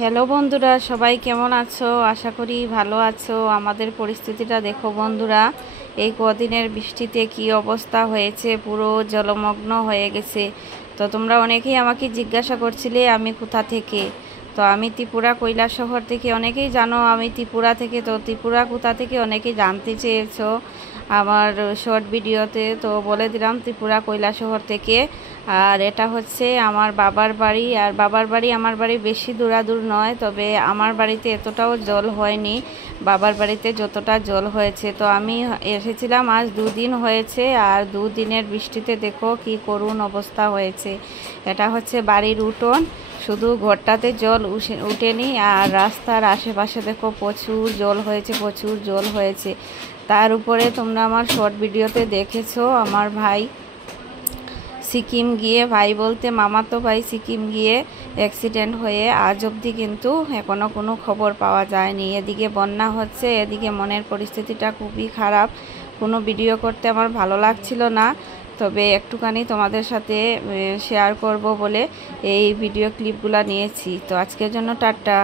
Hello বন্ধুরা, সবাই কেমন আছো? আশা করি ভালো আছো। আমাদের পরিস্থিতিটা দেখো বন্ধুরা, এই কদিনের বৃষ্টিতে কি অবস্থা হয়েছে, পুরো জলমগ্ন হয়ে গেছে। তো তোমরা অনেকেই আমাকে জিজ্ঞাসা করছিলে আমি কোথা থেকে। তো আমি ত্রিপুরা কৈলাসহর থেকে, অনেকেই জানো আমি ত্রিপুরা থেকে। তো ত্রিপুরা কোথা থেকে অনেকেই জানতে চেয়েছো আমার শর্ট ভিডিওতে, তো বলে দিলাম ত্রিপুরা কৈলাসহর থেকে। আর এটা হচ্ছে আমার বাবার বাড়ি। আর বাবার বাড়ি আমার বাড়ি বেশি দূরাদূর নয়, তবে আমার বাড়িতে এতটাও জল হয়নি বাবার বাড়িতে যতটা জল হয়েছে। তো আমি এসেছিলাম আজ 2 দিন হয়েছে, আর 2 দিনের বৃষ্টিতে দেখো কি করুণ অবস্থা হয়েছে। এটা হচ্ছে বাড়ির উঠোন, শুধু ঘরটাতে জল উঠেনি, আর রাস্তার আশেপাশে দেখো প্রচুর জল হয়েছে, প্রচুর জল হয়েছে। তার উপরে তোমরা আমার শর্ট ভিডিওতে দেখেছো আমার ভাই সিকিম গিয়ে, ভাই বলতে মামাতো ভাই সিকিম গিয়ে অ্যাক্সিডেন্ট হয়ে আজ অবধি কিন্তু এখনও কোনো খবর পাওয়া যায়নি। এদিকে বন্যা হচ্ছে, এদিকে মনের পরিস্থিতিটা খুবই খারাপ। কোনো ভিডিও করতে আমার ভালো লাগছিল না, তবে একটুখানি তোমাদের সাথে শেয়ার করব বলে এই ভিডিও ক্লিপগুলো নিয়েছি। তো আজকের জন্য টাটা।